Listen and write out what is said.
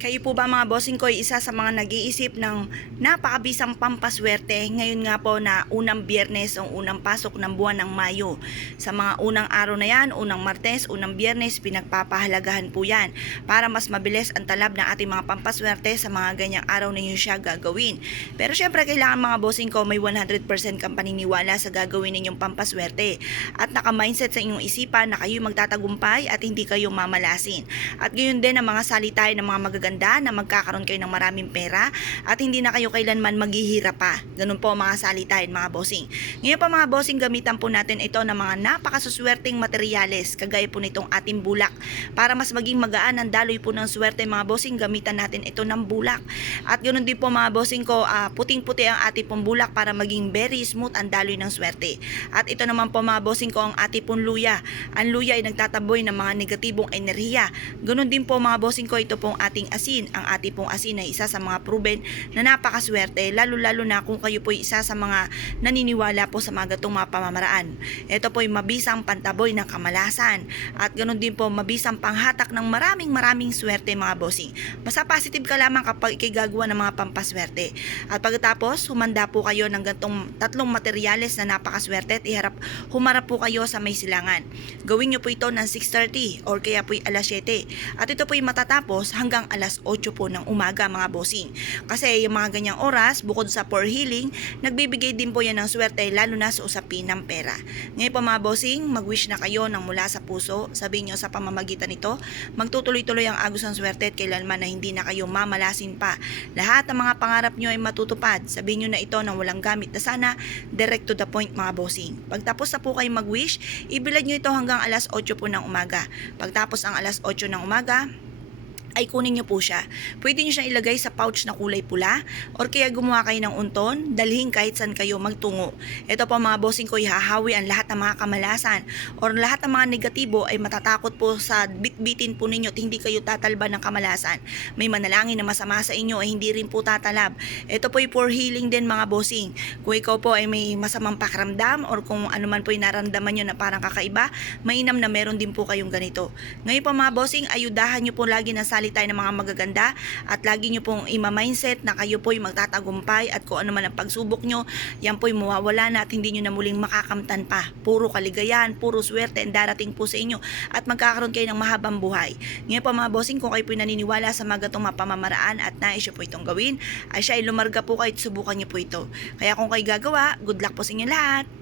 Kayo po ba mga bossing ko ay isa sa mga nag-iisip ng napakabisang pampaswerte ngayon nga po na unang Biyernes o unang pasok ng buwan ng Mayo. Sa mga unang araw na yan, unang Martes, unang Biyernes, pinagpapahalagahan po yan para mas mabilis ang talab ng ating mga pampaswerte sa mga ganyang araw na yun siya gagawin. Pero syempre kailangan mga bossing ko may 100% kang paniniwala sa gagawin ninyong pampaswerte at naka-mindset sa inyong isipan na kayo magtatagumpay at hindi kayo mamalasin. At gayon din ang mga salitayan ng mga magaganda na magkakaroon kayo ng maraming pera at hindi na kayo kailanman maghihirap pa. Ganun po mga salitayan mga bossing. Ngayon pa mga bossing, gamitan po natin ito ng mga napakasuswerteng materyales kagaya po nitong ating bulak. Para mas maging magaan ang daloy po ng swerte mga bossing, gamitan natin ito ng bulak. At ganoon din po mga bossing ko, puting-puti ang ating pong bulak para maging very smooth ang daloy ng swerte. At ito naman po mga bossing ko ang ating pong luya. Ang luya ay nagtataboy ng mga negatibong enerhiya. Ganoon din po mga bossing ko, ito pong ating asin. Ang ating pong asin ay isa sa mga proven na napakaswerte, lalo-lalo na kung kayo po ay isa sa mga naniniwala po sa mga gatong mga pamamaraan. Ito po ay mabisang pantaboy ng kamalasan at ganoon din po mabisang panghatak ng maraming swerte mga bossing. Basta positive ka lamang kapag ikigagawa ng mga pampaswerte. At pagkatapos, humanda po kayo ng gantong tatlong materyales na napakaswerte at humarap po kayo sa may silangan. Gawin nyo po ito ng 6:30 or kaya po ay alas 7. At ito po ay matatapos hanggang alas 8 po ng umaga mga bossing. Kasi yung mga ganyang oras, bukod sa for healing, nagbibigay din po yan ng swerte lalo na sa usapin ng pera. Ngayon po mga bossing, mag-wish na kayo ng mula sa puso. Sabihin nyo sa pamamagitan nito, magtutuloy-tuloy ang agos ng swerte at kailanman na hindi na kayo mamalasin pa. Lahat ng mga pangarap nyo ay matutupad. Sabihin nyo na ito ng walang gamit na sana, direct to the point mga bossing. Pagtapos na po kayo mag-wish, ibilad nyo ito hanggang alas 8 po ng umaga. Pagtapos ang alas 8 ng umaga, ay kunin nyo po siya. Pwede nyo siya ilagay sa pouch na kulay pula or kaya gumawa kayo ng unton, dalhin kahit saan kayo magtungo. Ito po mga bossing ko, ihahawi ang lahat ng mga kamalasan or lahat ng mga negatibo ay matatakot po sa bitbitin po ninyo at hindi kayo tatalba ng kamalasan. May manalangin na masama sa inyo ay hindi rin po tatalab. Ito po ay for healing din mga bossing. Kung ikaw po ay may masamang pakiramdam or kung ano man po ay naramdaman nyo na parang kakaiba, mainam na meron din po kayong ganito. Ngayon po mga bossing, ayudahan nyo po lagi na tayo ng mga magaganda at lagi nyo pong ima-mindset na kayo po'y magtatagumpay at kung ano man ang pagsubok nyo, yan po'y mawawala na at hindi nyo na muling makakamtan pa. Puro kaligayahan, puro swerte ang darating po sa inyo at magkakaroon kayo ng mahabang buhay. Ngayon po mga bossing, kung kayo po'y naniniwala sa mga gatong mapamamaraan at nais nyo po itong gawin, ay siya ay lumarga po kayo at subukan nyo po ito. Kaya kung kayo gagawa, good luck po sa inyo lahat!